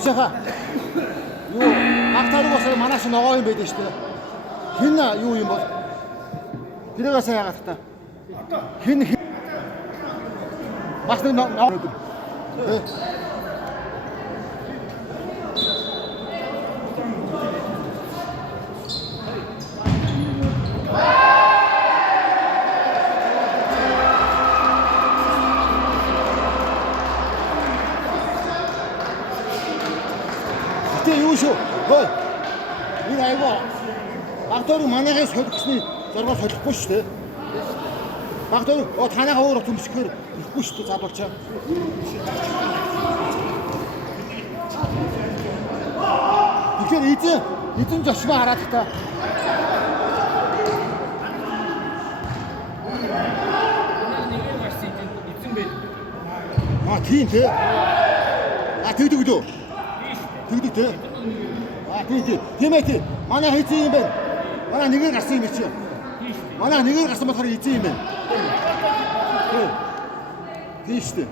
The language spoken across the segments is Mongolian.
Багшаа. Юу багтаарыг бас манайш ногоо юм байдаг шүү дээ. Хин юу юм бол? Тэрээс яагаад та? Хин бас нэг ногоо. Юу шүү. Хөөе. Энэ айгаа. Багтаар манайхаа солихсны зоргоо солихгүй шүү дээ. Багтаар танайхаа өөрөө төмсгөхөр ихгүй шүү дээ залуучаа. Тэгэхээр эзэн зочноо хараад та. Эзэн бэ. Тийм те. Тэгдэг лөө. Тэгдэг те. Тийм ээ. Манай эзэн юм байна. Манай нэгээр гарсан юм чи. Манай нэгээр гарсан болохоор эзэн юм байна. Тийм шүү дээ.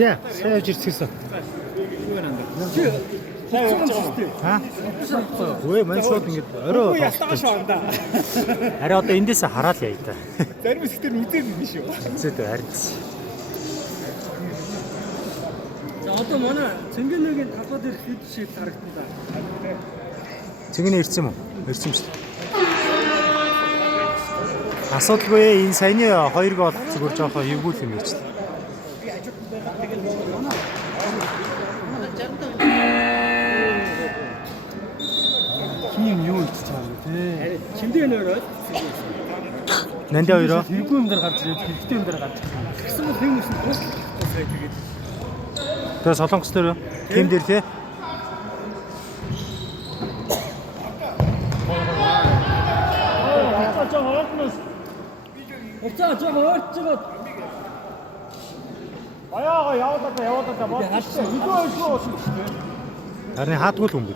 За, сайн явж ирчихсэн. Сайн явж байгаа. Өө, мань шууд ингэж орой ястагаш байна да. Арай одоо эндээс хараад яа та. Зарим хэсгээр үдээд байна шүү. Зэт харин. За одоо манай Цэнгэнэгийн талбад ирэх хэд шиг харагдана да. Цэнгэнэ ирсэн юм уу? Ирсэн шүү дээ. Асуудалгүй энэ саяны 2 гол зүгээр жоохоо эвгүүл юм байж та. Хин юу хийж байгаа вэ те? Чимдээ нөрөөд. Нандаа хоёроо Тэргүй юм дээр гарч ирээд хэрэгтэй юм дээр гарч ирсэн. Тэгсэн бол хэм үсэн туслах тэгээд. тэгээ солонгос дээр тэм дээр те. Өчөө жоо өөрчгөө. Аяага яваад та бод. Игөө шүү дээ. Харин хаадгүй л юм бэ.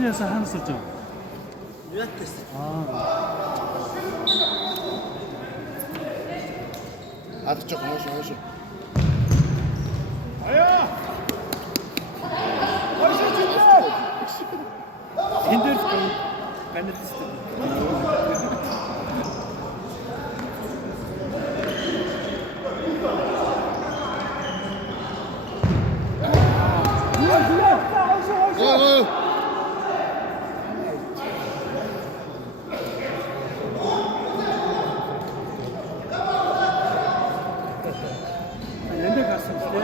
Чиэсэ хансаж байгаа. Яг тест. Адч хоош. Аяа. Эндэр пенальти. Эндэ гарсан тийм.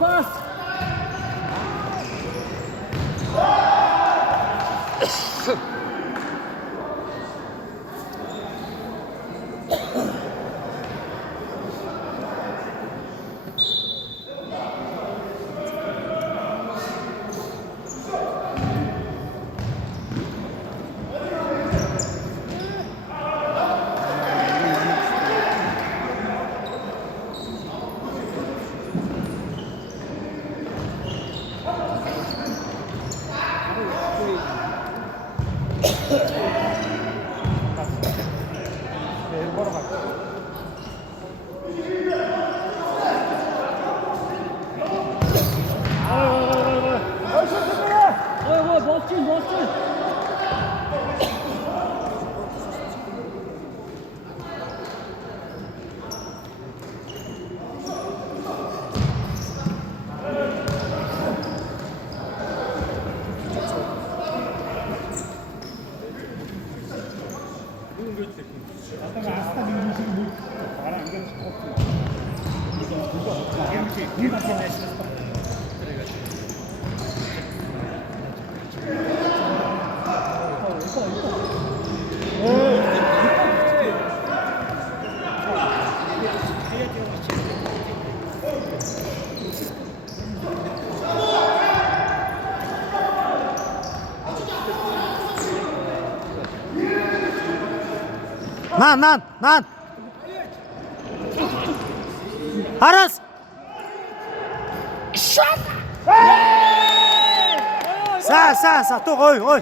пас. Болчин. Нан. Арас. Са, ту ой.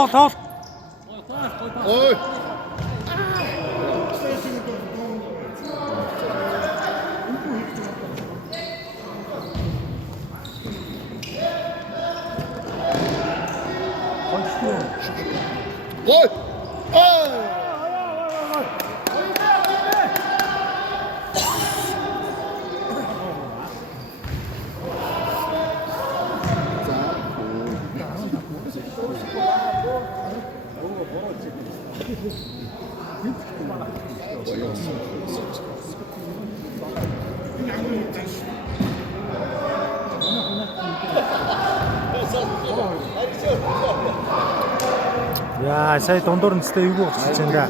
Тол. Ой. Ой. Яа, сая дундуур нэстэй эйгүү болчихж байна да.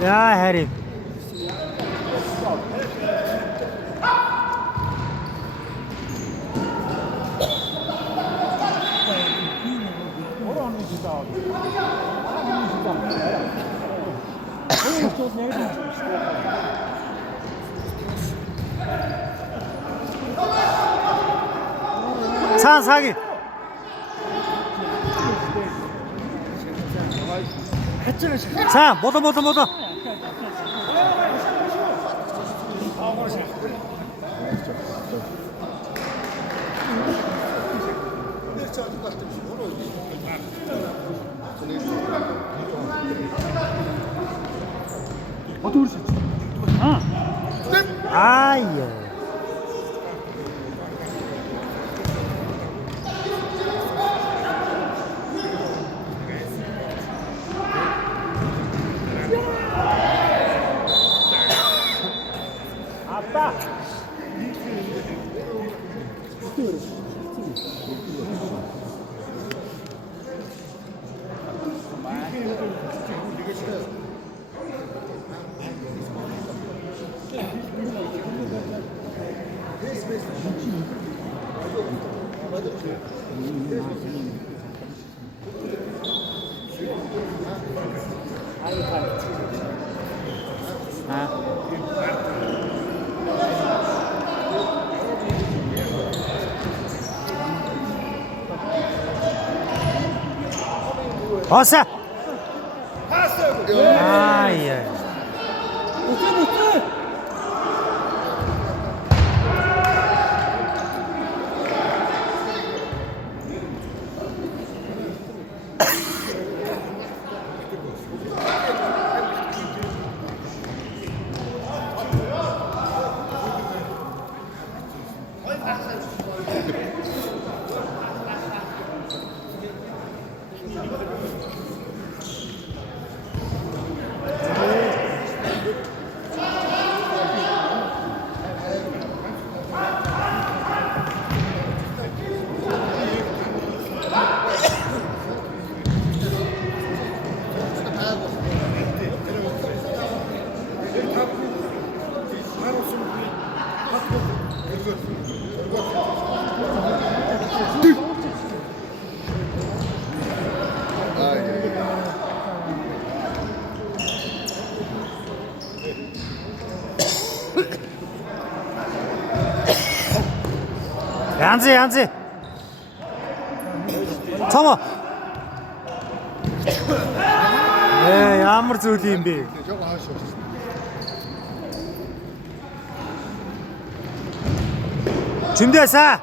Яа, харин. 차 사기. 자, 모두. 어떻게 그러셨지? Ай. 아빠. Оса. Ай. 못해. янзи. Цомо. Ямар зүйл юм бэ? 저거 하시오. 준비해 사.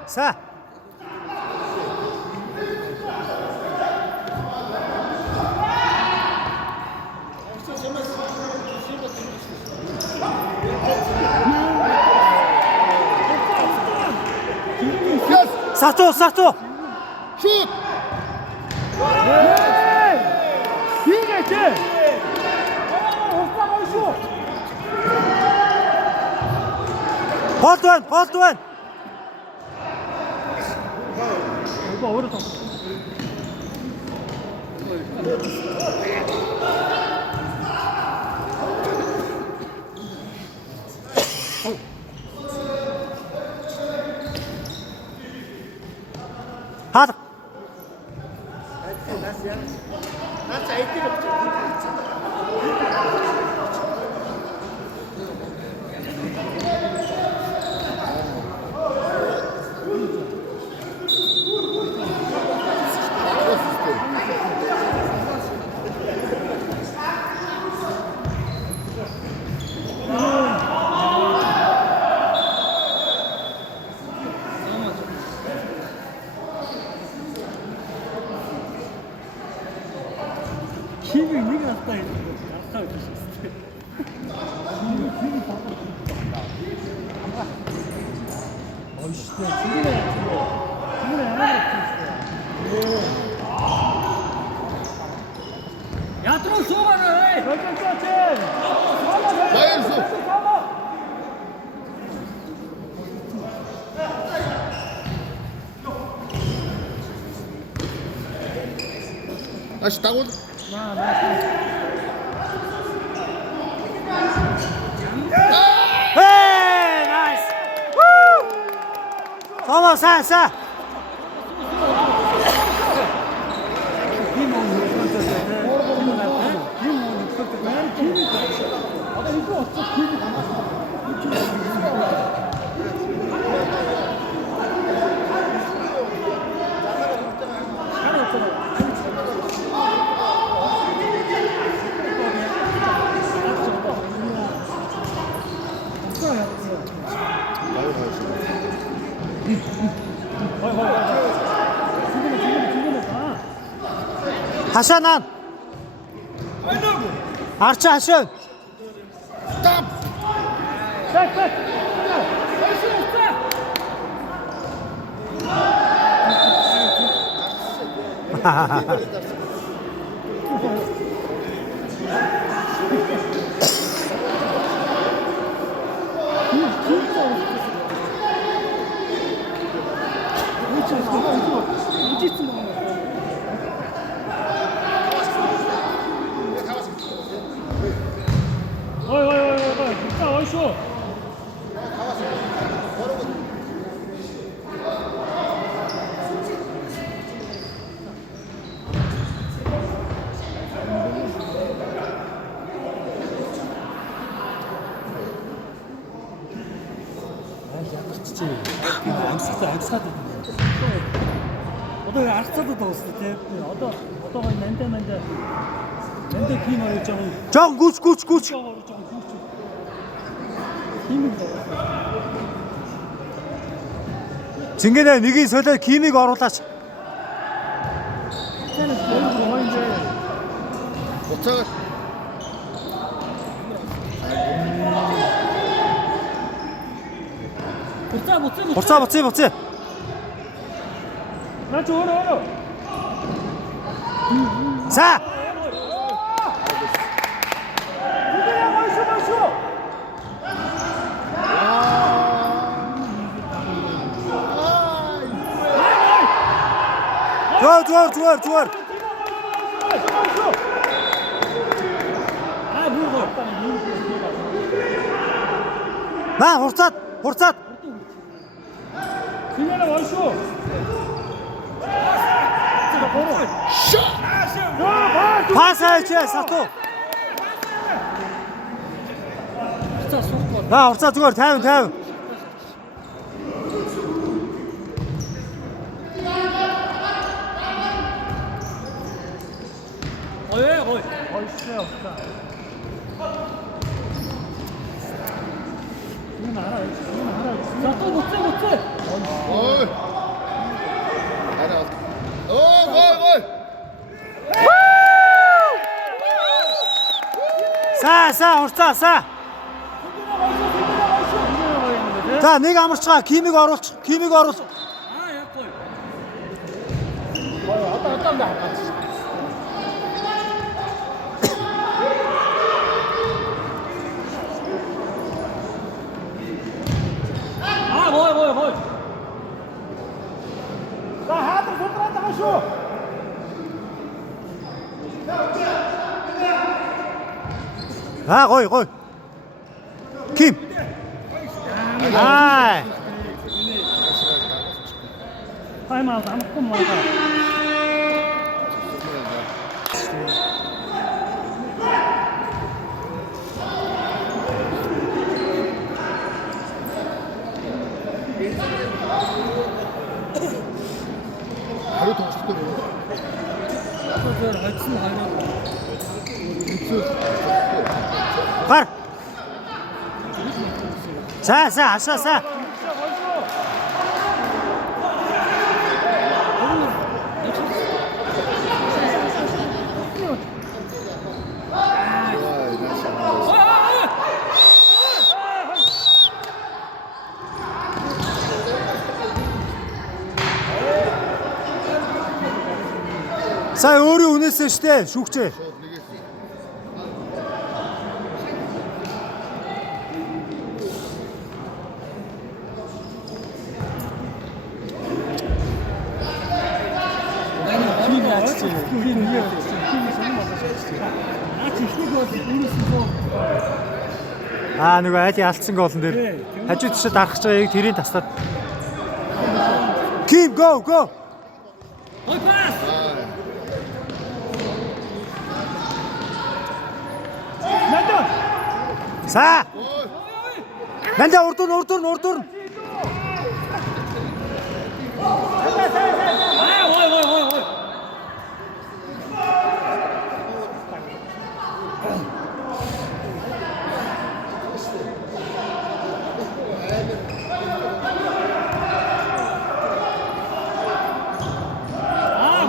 예스! 싹도. 슛! 이게 오빠 슛. 버튼. 오빠 어렵다. 하다. 힘이 우리가 났다 이거 주셨을 야, 또 쏘아라. 나이스! 다시 따고 헤이, 나이스. 우! 사. 하샤난. 아르치 하션. 스탑! 백. Одоо арцаад дуусна тий. Одоо гоё мандаа тийм орж байгаа. Жон гүч. Зингэнэ нэгийг солиод кимиг оруулаач. Уцаад. Буцаа. 나저 어려. За. Зүгээр. 나 хурцаад. 그녀는 원수. Пасаач сатуу. Хурцаа зүгээр 50. Хурцаа. За нэг амарчгаа кимиг оруулах. Гой. 나 하도 손들한다 가쇼. Гой. Ким. 타임아웃 아무것도 못 가. 바로 동시대로. гар. За. Сая өөрөө үнээсээ штэ шүүгчээ. Нөгөө айли алдсан гоолн дээр хажуу тишээ дарахж байгаа яг тэрийг таслаад. Keep go. Гой пас. За. Нандаа урдуурн.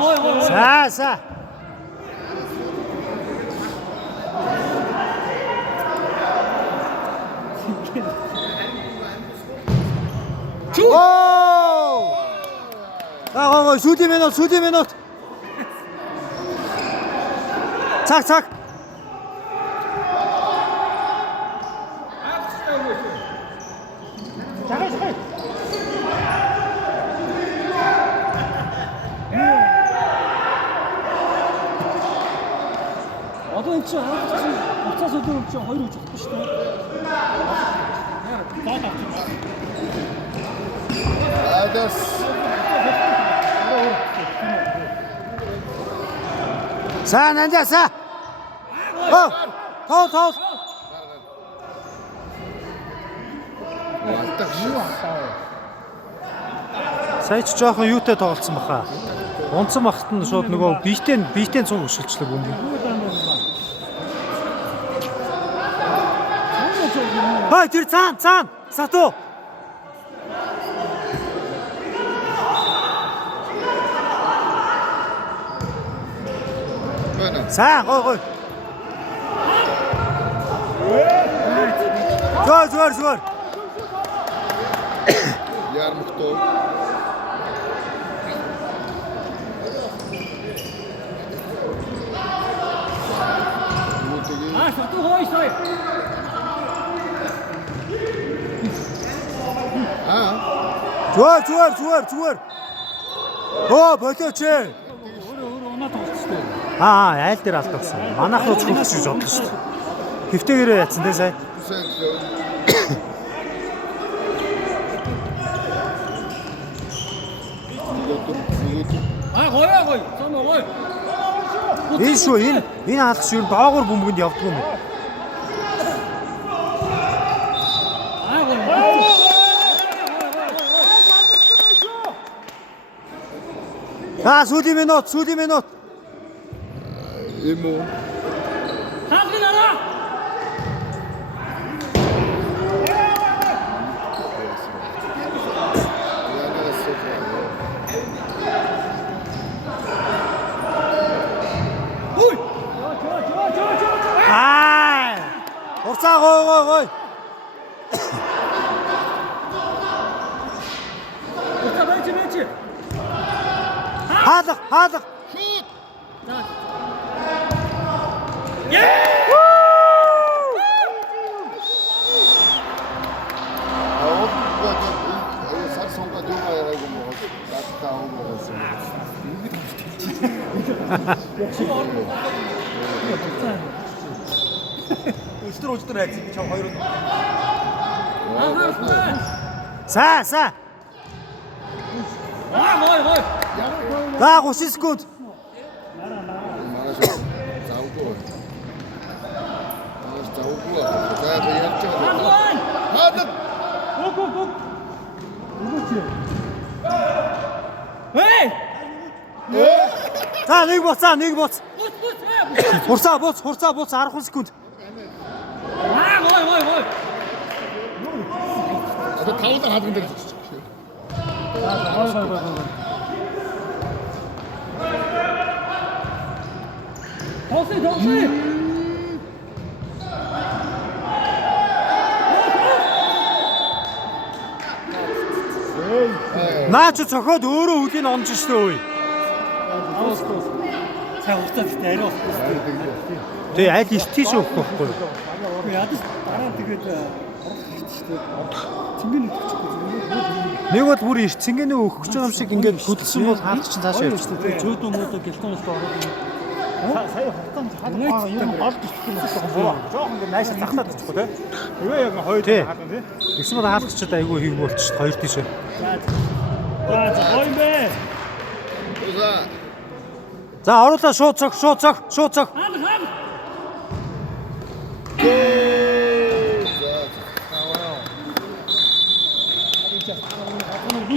Ой. За. Гой. Сүүлийн минут. Цаг цаг. Одоо энэ чинь уцаас өдөр чинь 2 үж болохгүй шүү дээ. Адэс. За нандяса. Тоо. Сая ч жоохон юутай тоглолцсон баха. Унцсан багт нь шууд нөгөө биетэн цуг өшөлчлөг юм. Хай тэр цаан сатуу. Сайн гой. Зөөр. Ярмохтой. Сатуу хой сой. Зүгээр. Болооч. Өөрөө унаа тоглосон шүү дээ. Айл дээр алдсан. Манайх руу цогцож гэж бодлоо шүү дээ. Хэвтээгээрээ яатсан те сая. Гой. Цаана гой. Энэ шүү энэ хаалгач юу доогуур бөмбөгөнд явдаг юм бэ? Сүүлийн минут. Эмо. Хаалгинараа. Урцаа гой. Уцаа байж. Хаалга. Сар сонго дуугаа яриаг юм уу? Датаа уугаас. Өчтөр хайц чам хоёр. Са. Гой. За 30 секунд. Заавгүй. За ярьж байгаа. Хаадаг. Гуг. Эй! За нэг боц. Хурцаа буц 10 секунд. Гой. Одоо тавдан хаалган дээр зогсож Гой. Тоси. Наач цохоод өөрөө үлийн онж штэ үй. Цаа хуцаа гэдэг арай болохгүй. Тэгээ аль эртийш өгөх байхгүй юу? Ядаж дараа тэгээд цэнгэн өгчихгүй зүгээр. Нэг бол бүр эртцэнгэнээ өгөх гэж юм шиг ингээд хөдөлсөн бол хаалгач нь цаашаа явчих. Чөөдөө мөөдөө гэлтэнээс ороод Сая хатан хадгаа юм голд ирчих юм байна. Жохон ингэ найшаа захлаад очихгүй те. Тэгээ яг хоёр хаалган те. Гэсэн бол хаалгачд айгүй хийв болчих хоёр тийш. За гоё бэ. За оруулаа шууд цог.